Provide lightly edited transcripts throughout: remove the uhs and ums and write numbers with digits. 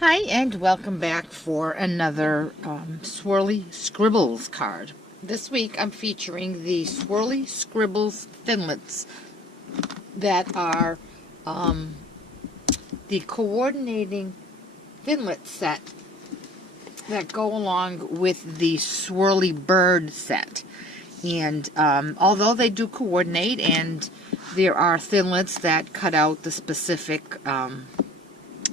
Hi, and welcome back for another Swirly Scribbles card. This week I'm featuring the Swirly Scribbles thinlits that are the coordinating thinlit set that go along with the Swirly Bird set. And although they do coordinate, and there are thinlits that cut out the specific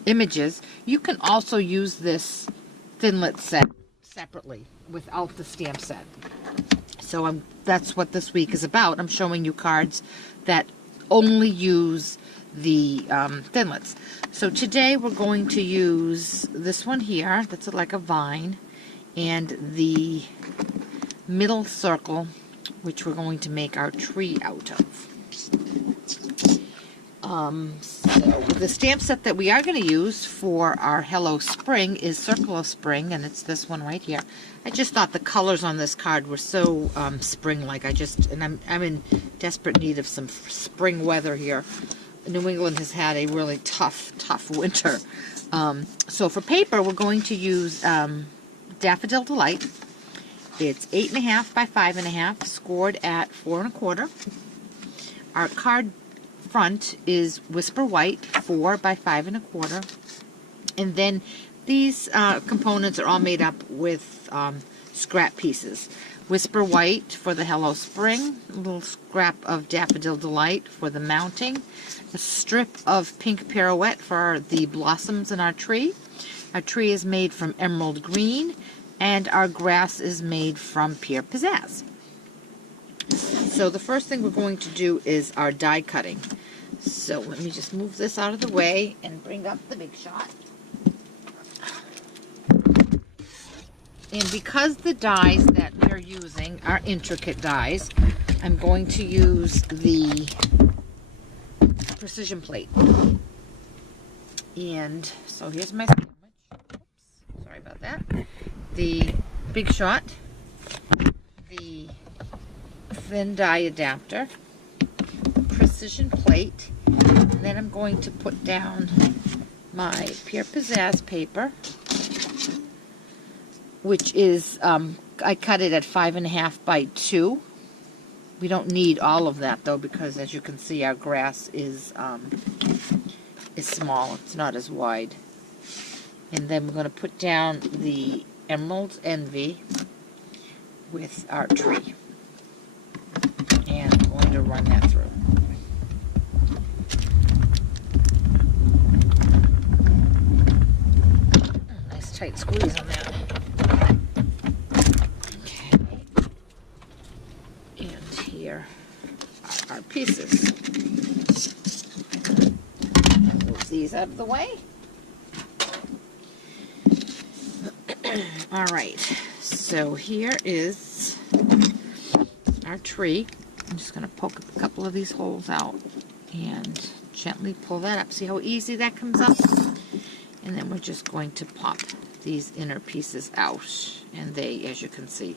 images, you can also use this thinlit set separately without the stamp set. So that's what this week is about. I'm showing you cards that only use the thinlits. So today we're going to use this one here, that's like a vine, and the middle circle, which we're going to make our tree out of. So the stamp set that we are going to use for our Hello Spring is Circle of Spring, and it's this one right here. I just thought the colors on this card were so spring-like. I'm in desperate need of some spring weather here. New England has had a really tough winter. So for paper, we're going to use Daffodil Delight. It's 8.5 by 5.5, scored at 4 1/4. Our card front is Whisper White, 4 by 5 1/4. And then these components are all made up with scrap pieces. Whisper White for the Hello Spring, a little scrap of Daffodil Delight for the mounting, a strip of Pink Pirouette for the blossoms in our tree. Our tree is made from emerald green, and our grass is made from Pure Pizzazz. So the first thing we're going to do is our die cutting. So let me just move this out of the way and bring up the Big Shot. And because the dies that we're using are intricate dies, I'm going to use the precision plate. And so here's my sandwich. Oops, sorry about that. The Big Shot, the thin die adapter, precision plate, and then I'm going to put down my Pure Pizzazz paper, which is, I cut it at 5.5 by 2. We don't need all of that though, because as you can see, our grass is small. It's not as wide. And then we're going to put down the Emerald Envy with our tree. And I'm going to run that through. Nice tight squeeze on that. Okay. And here are our pieces. Move these out of the way. Alright, so here is our tree. I'm just going to poke a couple of these holes out and gently pull that up. See how easy that comes up? And then we're just going to pop these inner pieces out. And they, as you can see,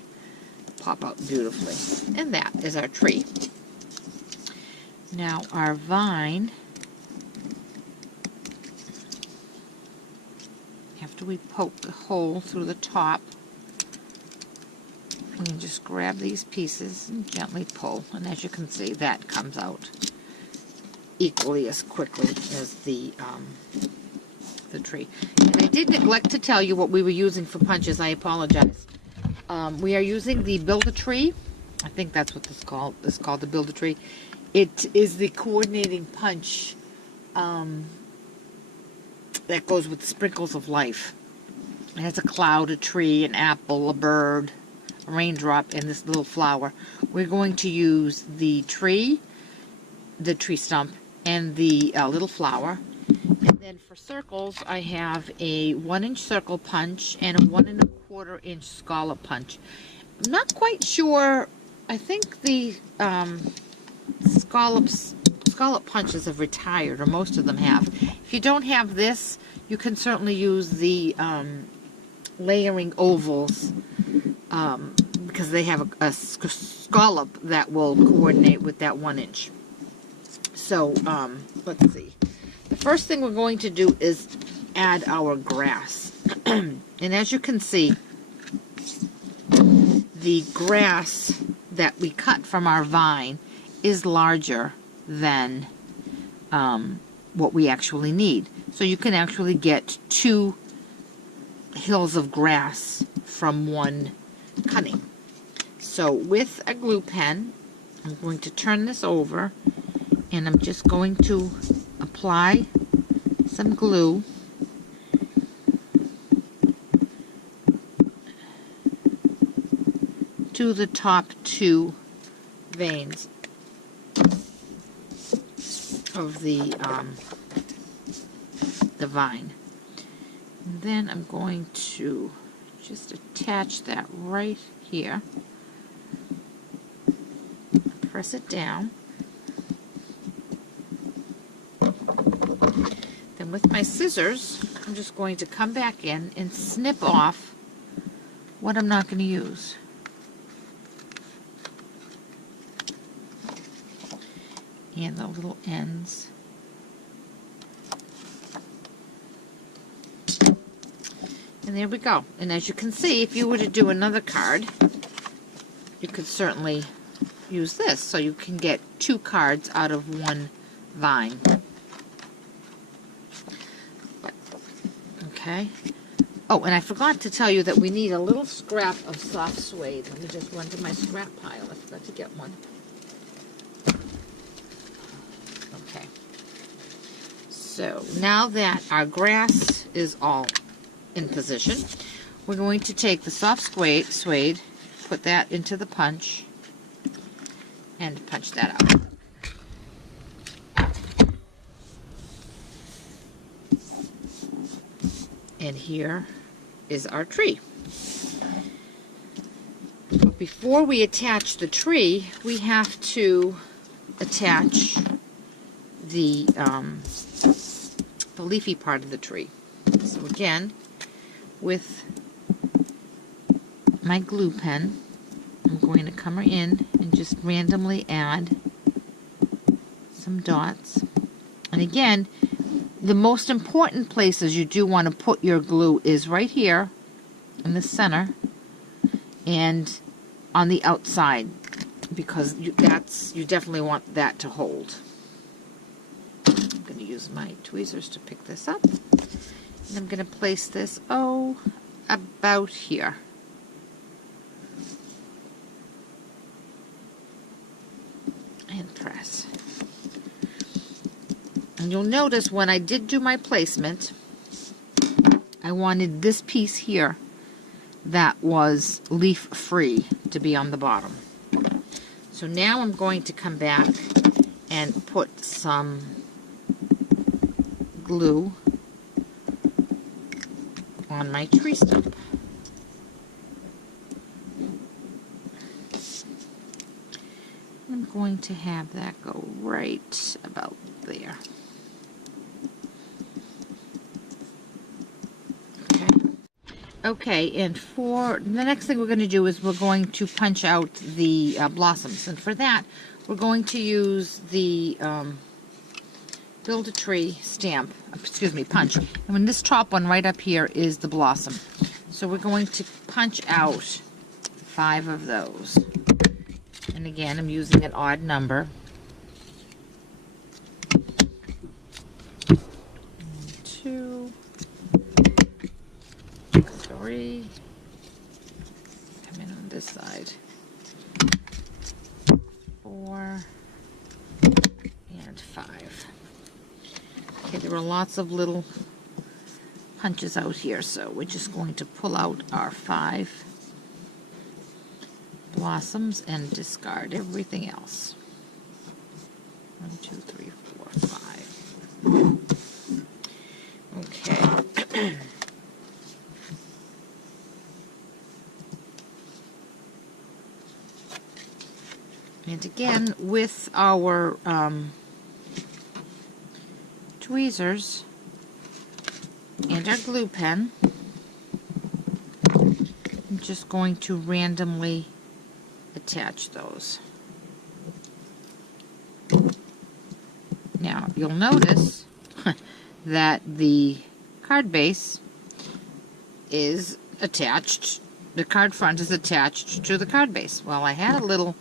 pop out beautifully. And that is our tree. Now our vine, after we poke a hole through the top, we can just grab these pieces and gently pull, and as you can see, that comes out equally as quickly as the tree. And I did neglect to tell you what we were using for punches. I apologize. We are using the Build-A-Tree. I think that's what this is called. It's called the Build-A-Tree. It is the coordinating punch that goes with Sprinkles of Life. It has a cloud, a tree, an apple, a bird, a raindrop, and this little flower. We're going to use the tree stump, and the little flower. And then for circles, I have a 1-inch circle punch and a 1 1/4-inch scallop punch. I'm not quite sure. I think the scallop punches have retired, or most of them have. If you don't have this, you can certainly use the layering ovals, because they have a scallop that will coordinate with that 1-inch. So let's see. The first thing we're going to do is add our grass. And as you can see, the grass that we cut from our vine is larger than what we actually need. So you can actually get 2 hills of grass from one cutting. So with a glue pen, I'm going to turn this over, and I'm just going to apply some glue to the top 2 veins of the vine. And then I'm going to just attach that right here. Press it down. Then with my scissors, I'm just going to come back in and snip off what I'm not going to use. And the little ends. And there we go. And as you can see, if you were to do another card, you could certainly use this. So you can get 2 cards out of one vine. Okay. Oh, and I forgot to tell you that we need a little scrap of soft suede. Let me just run to my scrap pile. I forgot to get one. Okay. So now that our grass is all in position, we're going to take the soft suede, put that into the punch, and punch that out. And here is our tree. But before we attach the tree, we have to attach the leafy part of the tree. So again, with my glue pen, I'm going to come in and just randomly add some dots. And again, the most important places you do want to put your glue is right here in the center and on the outside, because you definitely want that to hold. I'm going to use my tweezers to pick this up. And I'm going to place this, about here. And press. And you'll notice when I did do my placement, I wanted this piece here that was leaf-free to be on the bottom. So now I'm going to come back and put some glue on my tree stump. I'm going to have that go right about there. Okay, and for the next thing we're going to do is we're going to punch out the blossoms. And for that, we're going to use the Build a Tree stamp, punch. And when this top one right up here is the blossom. So we're going to punch out 5 of those. And again, I'm using an odd number. 1, 2, 3. Come in on this side. 4 and 5. Okay, there are lots of little punches out here, so we're just going to pull out our 5 blossoms and discard everything else. 1, 2, 3, 4, 5. Okay. And again, with our tweezers and our glue pen, I'm just going to randomly attach those. Now, you'll notice that the card base is attached, the card front is attached to the card base. Well, I had a little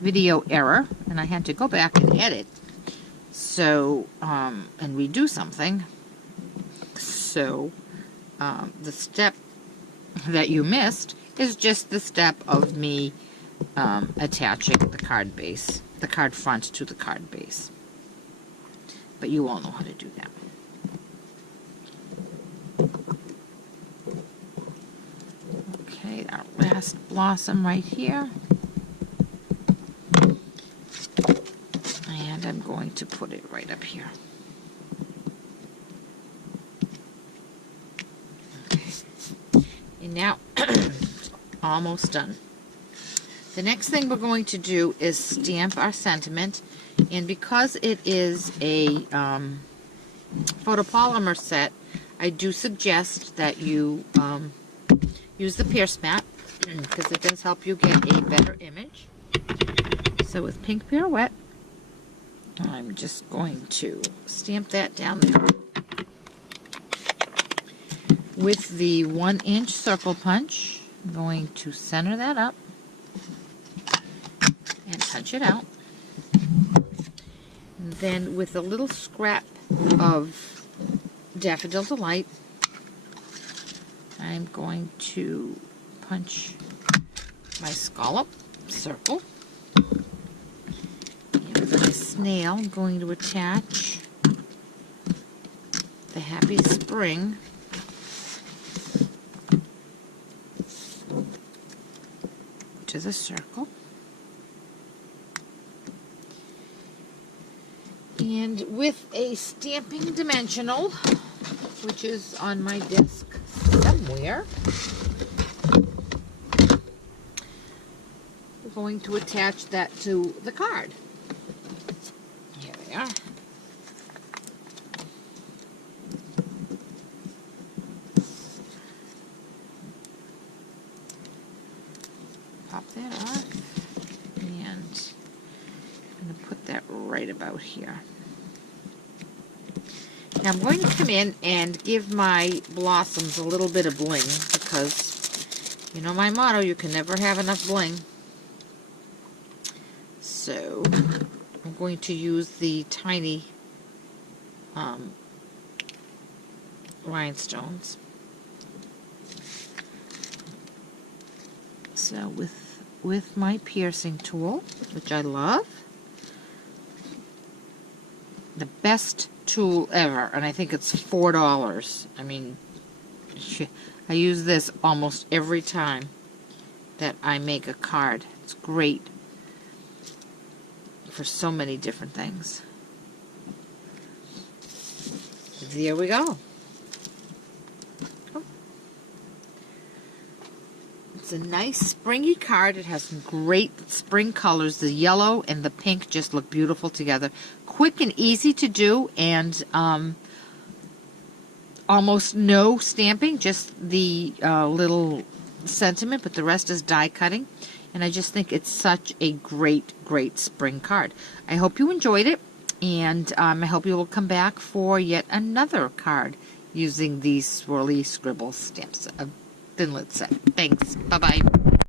video error, and I had to go back and edit, so, and redo something. So, the step that you missed is just the step of me attaching the card base, the card front to the card base. But you all know how to do that. Okay, our last blossom right here. And I'm going to put it right up here. Okay. And now, almost done. The next thing we're going to do is stamp our sentiment, and because it is a photopolymer set, I do suggest that you use the Pierce mat, because it does help you get a better image. So with Pink Pirouette, I'm just going to stamp that down there. With the 1-inch circle punch, I'm going to center that up and punch it out. And then with a little scrap of Daffodil Delight, I'm going to punch my scallop circle. And with my snail, I'm going to attach the Happy Spring to the circle. And with a stamping dimensional, which is on my desk somewhere, we're going to attach that to the card. Here they are. Pop that off, and I'm going to put that right about here. Now I'm going to come in and give my blossoms a little bit of bling, because you know my motto, you can never have enough bling. So I'm going to use the tiny rhinestones. So with my piercing tool, which I love, the best tool ever, and I think it's $4. I mean, I use this almost every time that I make a card. It's great for so many different things. There we go. Oh. It's a nice springy card. It has some great spring colors. The yellow and the pink just look beautiful together. Quick and easy to do, and almost no stamping, just the little sentiment, but the rest is die cutting. And I just think it's such a great, great spring card. I hope you enjoyed it, and I hope you will come back for yet another card using these Swirly Scribbles stamps, a Thinlit set. Thanks. Bye-bye.